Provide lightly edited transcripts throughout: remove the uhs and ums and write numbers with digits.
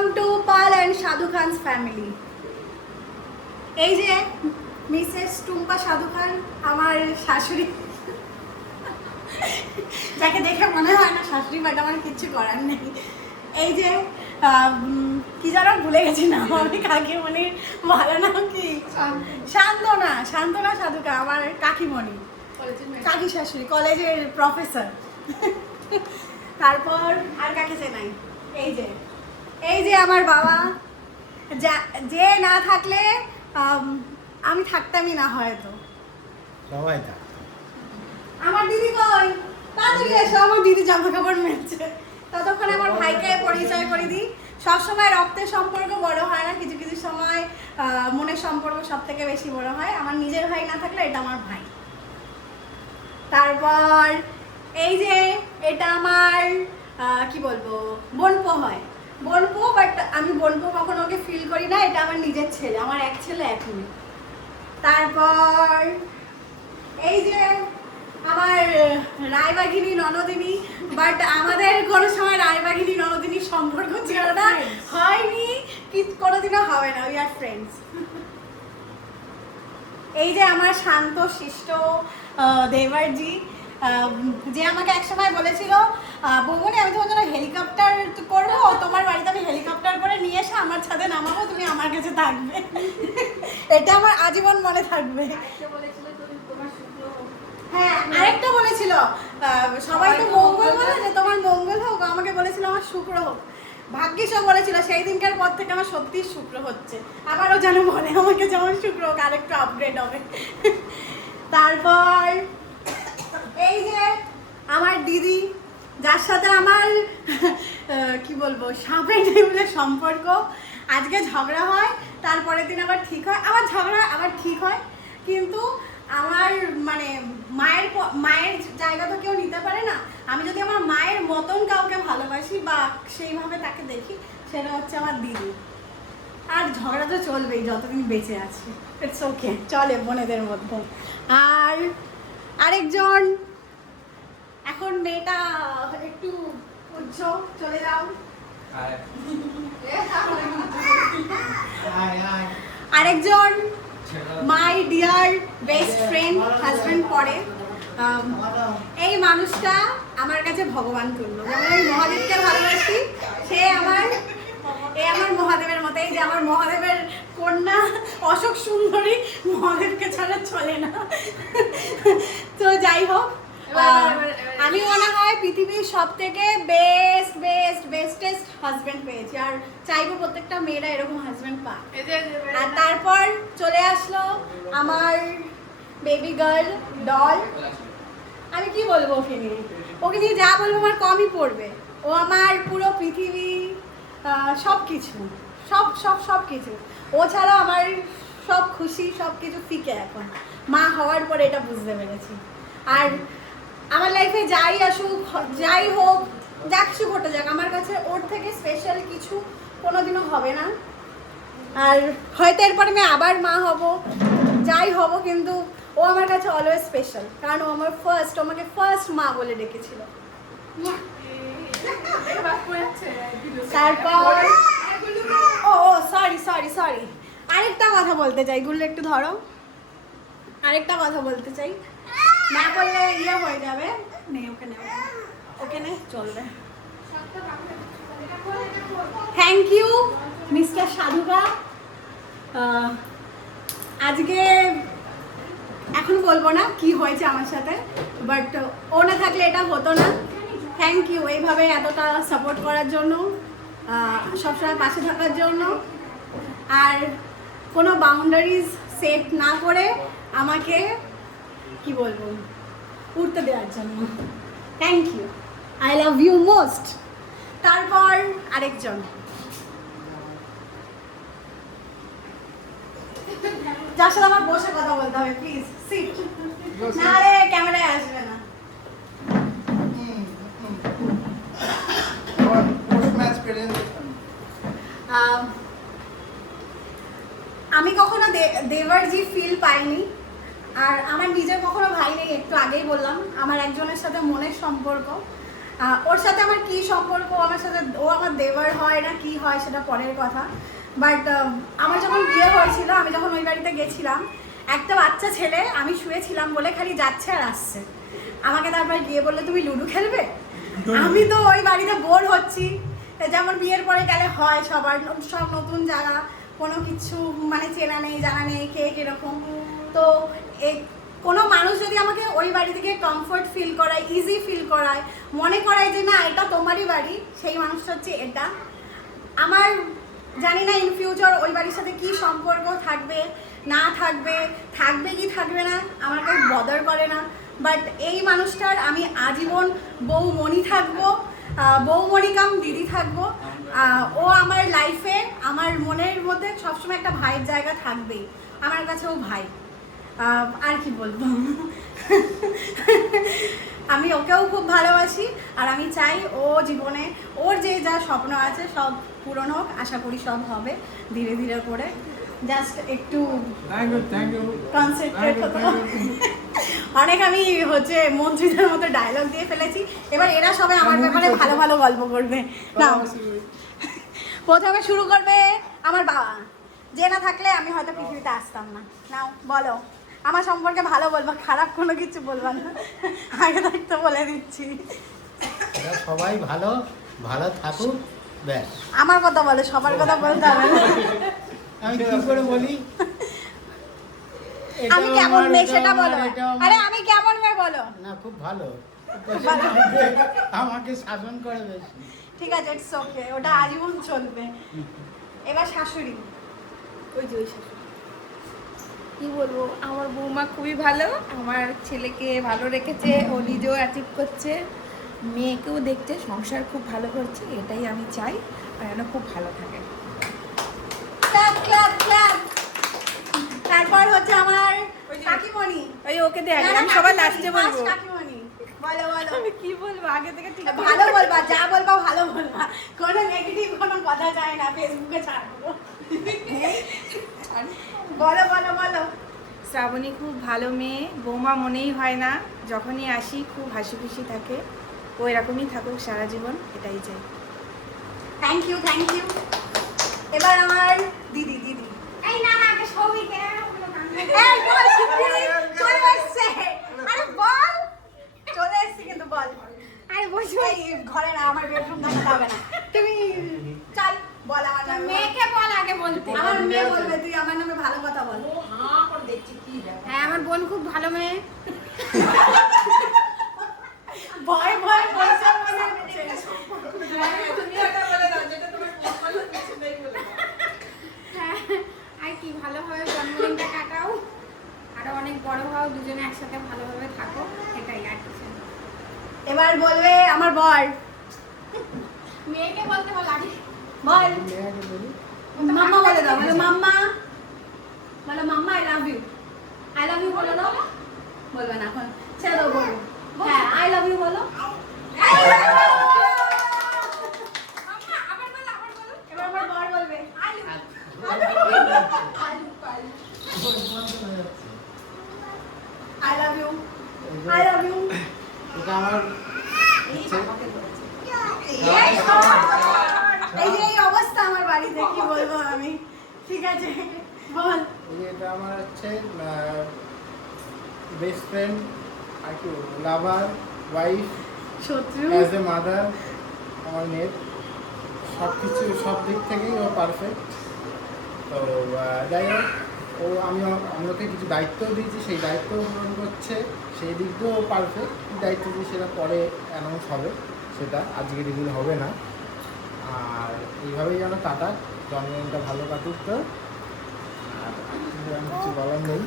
Welcome to Pal and সাধু Khan's family. এই যে মিসেস টুম্পা সাধু খান, আমার শাশুড়ি, যাকে দেখে মনে হয় না শাশুড়ি, বাট আমার কিচ্ছু করার নেই। এই যে কি যেন ভুলে গেছি না, আমি কাকিমণি ভালো নাম কি, শান্তনা, শান্তনা সাধুকা, আমার কাকিমণি, কাকি শাশুড়ি, কলেজের প্রফেসর। তারপর আর কাকে চেনাই, এই যে আমার বাবা, যে না থাকলে আমি থাকতামই না হয়তো। সবাই আমার দিদি কই, তাড়াতাড়ি এসো, আমার দিদি জামা কাপড় মেলছে। ততক্ষণ আমার ভাইকে পরিচয় করে দিই। সবসময় রক্তের সম্পর্ক বড় হয় না, কিছু কিছু সময় মনের সম্পর্ক সব থেকে বেশি বড় হয়। আমার নিজের ভাই না থাকলে এটা আমার ভাই। তারপর এই যে এটা আমার কি বলবো, বোনপো হয়, বোনপো, বাট আমি বোনপো কখনো ওকে ফিল করি না। এটা আমার নিজের ছেলে, আমার এক ছেলে এক মেয়ে। তারপর এই যে আমার রায়বাঘিনী ননদিনী, বাট আমাদের কোনো সময় রায়বাঘিনী ননদিনীর সম্পর্ক ছিল না, হয়নি, কি কোনোদিনও হবে না, উই আর ফ্রেন্ডস। এই যে আমার শান্ত শিষ্ট দেবারজি, যে আমাকে একসময় বলেছিল, বৌমনি আমি তোমার জন্য হেলিকপ্টার করবো, তোমার বাড়িতে আমি হেলিকপ্টার করে নিয়ে এসে আমার ছাদে নামাবো, তুমি আমার কাছে থাকবে। এটা আমার আজীবন মনে থাকবে। হ্যাঁ, আরেকটা বলেছিল, সবাই তো মঙ্গল বলে, যে তোমার মঙ্গল হোক, আমাকে বলেছিল আমার শুক্র হোক। ভাগ্যিসও বলেছিল, সেই দিনকার পর থেকে আমার সত্যিই শুক্র হচ্ছে। আবারও যেন বলে আমাকে যেমন শুক্র হোক, আরেকটু আপগ্রেড হবে। তারপর এই যে আমার দিদি, যার সাথে আমার কি বলবো, সাপে নেউলে সম্পর্ক। আজকে ঝগড়া হয়, তারপরের দিন আবার ঠিক হয়, আবার ঝগড়া আবার ঠিক হয়। কিন্তু আমার মানে মায়ের জায়গা তো কেউ নিতে পারে না। আমি যদি আমার মায়ের মতন কাউকে ভালোবাসি বা সেইভাবে তাকে দেখি, সেটা হচ্ছে আমার দিদি। আর ঝগড়া তো চলবেই যতদিন বেঁচে আছি, ইটস ওকে, চলে বোনেদের মধ্যে। আর আরেকজন, এখন মেয়েটা একটু উজ্জ্বল, চলে যাও। আরেকজন my dear best friend, husband পরে, এই মানুষটা আমার কাছে ভগবান তুল্য। যেমন আমি মহাদেবকে ভালোবাসি, এ আমার মহাদেবের মতো। এই যে আমার মহাদেবের কন্যা অশোক সুন্দরী, মহাদেবকে ছাড়া চলে না। তো যাই হোক, আমি মনে হয় পৃথিবীর সব থেকে বেস্টেস্ট হাজব্যান্ড পেয়েছি, আর চাইবো প্রত্যেকটা মেয়েরা এরকম হাজব্যান্ড পাক। আর তারপর চলে আসলো আমার বেবি গার্ল ডল। আমি কি বলবো ওকে নিয়ে যা বলবো আমার কমই পড়বে। ও আমার পুরো পৃথিবী, সব কিছু, সব কিছু। ও ছাড়া আমার সব খুশি, সব কিছু ফিকে। এখন মা হওয়ার পরে এটা বুঝতে পেরেছি। আর আমার লাইফে যাই আসুক, যাই হোক, যা কিছু ঘটে যাক, আমার কাছে ওর থেকে স্পেশাল কিছু কোনোদিনও হবে না। আর হয়তো এরপরে আমি আবার মা হব, যাই হব, কিন্তু ও আমার কাছে অলওয়েজ স্পেশাল, কারণ ও আমার আমাকে ফার্স্ট মা বলে ডেকেছিল। তারপর ও সরি, আরেকটা কথা বলতে চাই, গুল্লো একটু ধরো, আরেকটা কথা বলতে চাই, না বললে ইয়ে হয়ে যাবে। ওকে নে চলবে। Thank you mister সাধুকা। আজকে এখন বলবো না কি হয়েছে আমার সাথে, বাট ও না থাকলে এটা হতো না। থ্যাংক ইউ এইভাবে এতটা সাপোর্ট করার জন্য, সবসময় পাশে থাকার জন্য, আর কোনো বাউন্ডারিজ সেট না করে আমাকে কি বলবো উঠতে দেওয়ার জন্য। Thank you, I love you most. তারপর আরেকজন, যার সাথে আমার বসে কথা বলতে হবে, প্লিজ সিট, নাহলে ক্যামেরায় আসবে না। আমি কখনো দেবারজি ফিল পাইনি, আর আমার নিজের কখনো ভাই নেই। একটু আগেই বললাম আমার একজনের সাথে মনের সম্পর্ক, ওর সাথে আমার কি সম্পর্ক, আমার সাথে ও আমার দেওয়ার হয় না কি হয় সেটা পরের কথা। বাট আমার যখন বিয়ে হয়েছিল, আমি যখন ওই বাড়িতে গেছিলাম, একটা বাচ্চা ছেলে, আমি শুয়েছিলাম বলে খালি যাচ্ছে আর আসছে। আমাকে তারপর গিয়ে বললো তুমি লুডো খেলবে। আমি তো ওই বাড়িতে বোর হচ্ছি, যেমন বিয়ের পরে গেলে হয় সবার, সব নতুন জায়গা, কোনো কিছু মানে চেনা নেই জানা নেই কে কীরকম। তো কোনো মানুষ যদি আমাকে ওই বাড়ি থেকে কমফোর্ট ফিল করায়, ইজি ফিল করায়, মনে করায় যে না এটা তোমারই বাড়ি, সেই মানুষটা হচ্ছে এটা। আমার জানি না ইন ফিউচার ওই বাড়ির সাথে কি সম্পর্ক থাকবে না থাকবে, থাকবে কি থাকবে না আমার কাছে বদার করে না। বাট এই মানুষটার আমি আজীবন বউমণি থাকবো, বউমণি কাম দিদি থাকবো। ও আমার লাইফে, আমার মনের মধ্যে সবসময় একটা ভাইয়ের জায়গা থাকবেই, আমার কাছেও ভাই। আর কি বলবো আমি ওকেও খুব ভালোবাসি, আর আমি চাই ও জীবনে ওর যে যা স্বপ্ন আছে সব পূরণ হোক, আশা করি সব হবে ধীরে ধীরে করে। জাস্ট একটু কনসেন্ট্রেট হতে হবে। অনেক আমি হচ্ছে মন্ত্রীদের মতো ডায়লগ দিয়ে ফেলেছি, এবার এরা সবাই আমার ব্যাপারে ভালো ভালো গল্প করবে। না, প্রথমে শুরু করবে আমার বাবা, যে না থাকলে আমি হয়তো পৃথিবীতে আসতাম না। নাও বলো, আমার সম্পর্কে ভালো বলবা, খারাপ কোনো কিছু বলবা না, আগে থাকতে বলে দিচ্ছি। সবাই ভালো ভালো থাকুক ব্যাস। আমার কথা বলে, সবার কথা বলতে হবে না। আমি কি করে বলি আমি কেমন মেয়ে সেটা বলো। আরে আমি কেমন মেয়ে বলো না, খুব ভালো, আমাকে শাসন করে বেশি। ঠিক আছে, ইটস ওকে, ওটা আজীবন চলবে। এবার শাশুড়ি, ওই যে ওই শাশুড়ি কি বলবো, আমার বৌমা খুবই ভালো, আমার ছেলেকে ভালো রেখেছে, ও নিজেও অ্যাচিভ করছে, মেয়েকেও দেখছে, সংসার খুব ভালো করছে, এটাই আমি চাই, আর যেন খুব ভালো থাকে। Clap clap clap. তারপর হচ্ছে আমার কাকিমণি। ওই ওকে দেখ, আমি সবার লাস্টে বলবো। কাকিমণি বলো বলো। আমি কি বলবো, আগে থেকে ঠিক ভালো বলবা, যা বলবা ভালো বলবা, কোনো নেগেটিভ কোনো কথা চাই না, ফেসবুকে ছাড়বো। বলো বলো বলো। শ্রাবণী খুব ভালো মেয়ে, বৌমা মনেই হয় না, যখনই আসি খুব হাসি খুশি থাকে, ও এরকমই থাকুক সারা জীবন, এটাই চাই। Thank you thank you. এবার আমার দিদি, দিদি এই না না আগে সৌভিকে এই বল, শিগগিরই চলে এসেছে। আরে বল, চলে এসেছে কিন্তু বল। আরে বসে ঘরে না, আমার বেডরুম দেখাতে হবে না, তুমি চল বল। আমার নামে মেয়েকে বল আগে বলতে। আমার মেয়ে বলবে, তুই আমার নামে ভালো কথা বল। হ্যাঁ, আমার বোন খুব ভালো মেয়ে। ভয় ভয় পয়সা মনে হচ্ছে। হ্যাঁ, আর কি, ভালোভাবে জন্মদিনটা কাটাও, আরো অনেক বড় হও, দুজনে একসাথে ভালোভাবে থাকো, এটাই আর কিছু না। এবার বলবে আমার বর। মেয়েকে বলতে বল আগে। বল মেয়েকে বলি মাম্মা বলে দাও, বলো মাম্মা, বলো মাম্মা I love you. I love you বলো দাও। বলবে না এখন, ছেড়ে দাও, বলো। হ্যাঁ আই লাভ ইউ বলো। এবার আমার বর বলবে I love you, I love you. এটা আমার এই যে এই অবস্থা আমার বাড়িতে, কি বলবো আমি। ঠিক আছে বল। এটা আমার হচ্ছে বেস্ট ফ্রেন্ড, আর কি লাভার, ওয়াইফ, শত্রু, অ্যাজ এ মাদার, আমার মেয়ের সব কিছু, সব দিক থেকেই ও পারফেক্ট। তো যাই হোক, আমি ওকে কিছু দায়িত্বও দিয়েছি, সেই দায়িত্ব পূরণ করছে, সেই দিক দিয়েও পারফেক্ট। দায়িত্ব দিয়ে সেটা পরে অ্যানাউন্স হবে, সেটা আজকে রিভিল হবে না। আর এইভাবেই যেন কাটাক, জন্মদিনটা ভালো কাটুক। তো আর কিছু বলার নেই।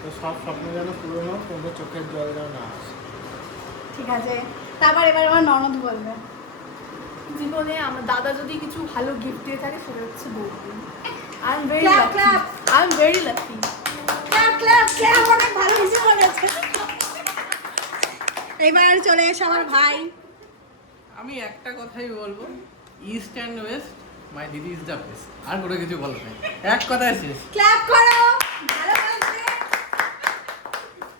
তো সব স্বপ্ন যেন পূরণ হোক, কোনো চোখের জল যেন না আসে। ঠিক আছে, তারপর এবার আমার ননদ বলবে। জীবনে আমার দাদা যদি কিছু ভালো গিফট দিয়ে থাকে সেটা হচ্ছে বৌদিন। I am very Clap, lucky, clap. I am very lucky. Clap clap clap, অনেক ভালো কিছু বলেছে। এবার চলে এসে আমার ভাই। আমি একটা কথাই বলবো, ইস্ট অ্যান্ড ওয়েস্ট মাই দিদি ইজ দ্য বেস্ট। আর কোনো কিছু বলো না, এক কথায় শেষ। ক্ল্যাপ করো, ভালো বলছে।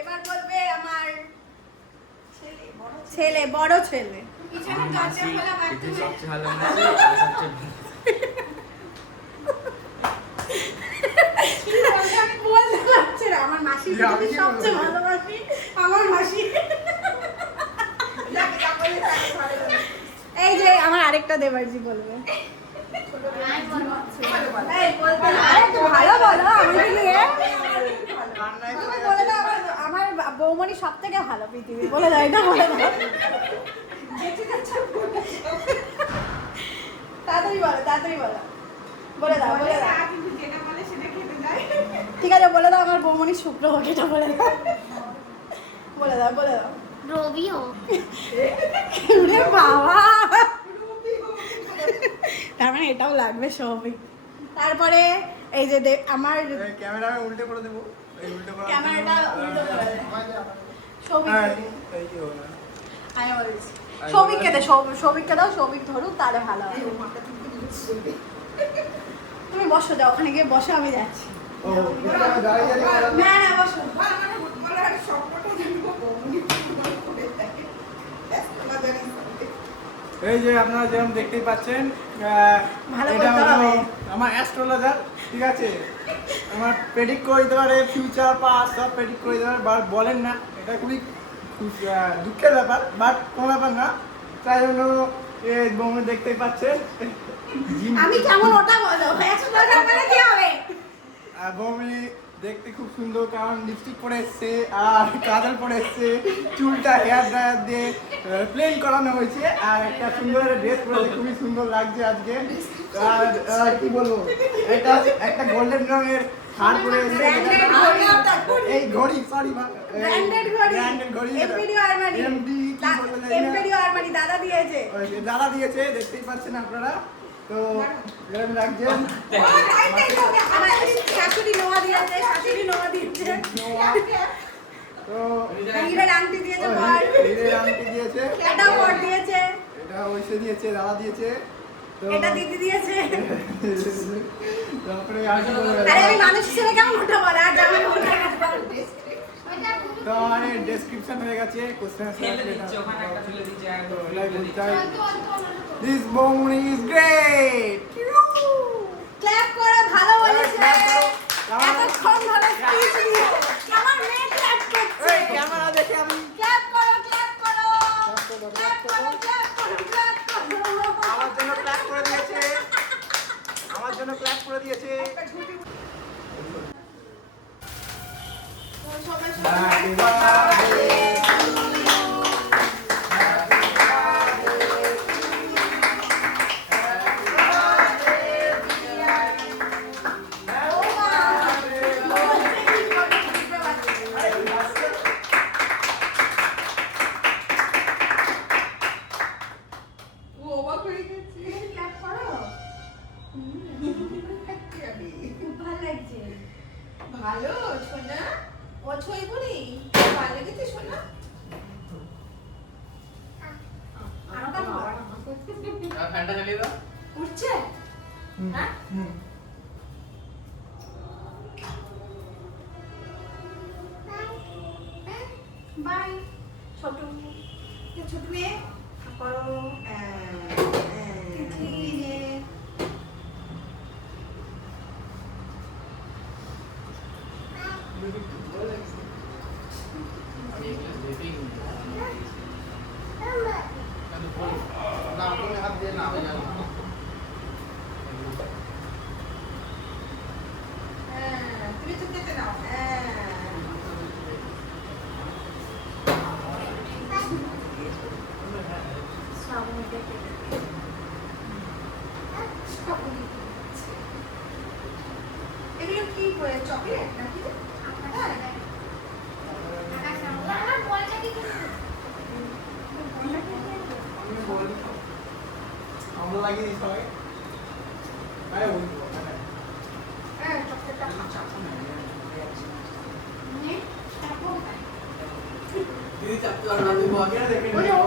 এবার বলবে আমার ছেলে, বড় ছেলে। পিছনে দরজা খোলা বাদ দেবে। সবচেয়ে ভালো মাসি, সবচেয়ে আমি বলতে পারছি না, আমার মাসি পৃথিবীর সবচেয়ে ভালোবাসি, আমার মাসি। এই যে আমার আরেকটা দেবারজি বলবে। এই বলতে না, আরে একটু ভালো বলো আমাকে নিয়ে। তুমি বলে দাও আমার বৌমনি সব থেকে ভালো পৃথিবী, বলে দাও, এটা বলে দাও। তাড়াতাড়ি বলো, তাড়াতাড়ি বলো, বলে দাও, বলে দাও। ঠিক আছে, বলে দাও আমার বৌমনি শুক্র হোক, এটা বলে দাও, বলে দাও, বলে দাও। রবিও ওরে বাবা, তার মানে এটাও লাগবে সবই। তারপরে এই যে আমার ক্যামেরা আমি উল্টে করে দেবো, এই উল্টে করে ক্যামেরাটা উল্টো করে দে। সৌভিক এই যে আমি বলছি সৌভিককে দে, সৌভিককে দাও, সৌভিক ধরুক, তাহলে ভালো হবে। তুমি বসো, যাও ওখানে গিয়ে বসো, আমি যাচ্ছি। ও দাঁড়িয়ে না না, বসো। এই যে আপনারা যেরকম দেখতেই পাচ্ছেন, ভালো এটা বলতে হলো হবে। আমার অ্যাস্ট্রোলজার, ঠিক আছে? আমার প্রেডিক্ট করে দিতে পারে ফিউচার পাস্ট, সব প্রেডিক্ট করে দিতে পারে, বাট বলেন না, এটা খুবই দুঃখের ব্যাপার, বাট কোনো ব্যাপার না। তাই জন্য এই বৌমা দেখতেই পাচ্ছেন, আমি কেমন ওটা বলো, এক্সপ্লোজার মানে কি হবে? বৌমি দেখতে খুব সুন্দর, কারণ লিপস্টিক পরে এসছে আর কাজল পরে এসছে, চুলটা হেয়ার ড্রায়ার দিয়ে প্লেন করানো হয়েছে, আর একটা সুন্দর ড্রেস পরেছে, খুবই সুন্দর লাগছে আজকে। আর কি বলবো, এটা একটা গোল্ডেন রঙের হার পরে এসছে, এই ঘড়ি, সরি ব্র্যান্ডেড ঘড়ি, ব্র্যান্ডেড ঘড়ি, এমপিডিও আরমানি, এমডি কি বলে জানি না। এমপিডিও আরমানি দাদা দিয়েছে। ওই দাদা দিয়েছে, দেখতেই পাচ্ছেন আপনারা, তো এরকম লাগছেন। আমার শাশুড়ি নোয়া দিয়েছে, শাশুড়ি নোয়া দিয়েছে। তো হীরের আংটি দিয়েছে বর, হীরের আংটি দিয়েছে, এটা বর দিয়েছে, এটা ওইসে দিয়েছে, দাদা দিয়েছে, তো এটা দিদি দিয়েছে। তারপরে আর কি বলবো, আরে আমি মানুষ হিসেবে কেমন ওটা বলে, আর যেমন ওটা তো আরে ডেসক্রিপশন হয়ে গেছে, কোশ্চেন দিস বৌমনি ইজ গ্রেট। ক্ল্যাপ করে ভালো বলেছে। এতক্ষণ ধরে স্পিচ দিয়ে আমার মেয়ে ক্ল্যাপ করছে। এই ক্যামেরা দেখে আমি ক্ল্যাপ করো, ক্ল্যাপ করো, ক্ল্যাপ করো, ক্ল্যাপ করো, ক্ল্যাপ করো, ক্ল্যাপ করো। আমার জন্য ক্ল্যাপ করে দিয়েছে, আমার জন্য ক্ল্যাপ করে দিয়েছে। Happy birthday to you. Happy birthday to you. Happy birthday, dear. Happy birthday. Clap করো। খুব ভালো লাগছে। ভালো সোনা, ও ছই বুড়ি ভালো লেগেছে সোনা। আরোটা ধর। ফ্যানটা চালিয়ে দাও। উঠছে হ্যাঁ? বাই ছোট ছোট মেয়ে করো। না, তুমি হাত দিয়ে না, আমি জানি না। তুমি তো যেতে নাও। এগুলো কি চকলেট নাকি? আমার বলটা কি আমি বলি, আমরা লাগিয়ে দিই সবাই। আরে ওই হ্যাঁ চকলেটটা দিদি চাপতে পারবে না, তুমি বল। দেখে ওই নিও। ও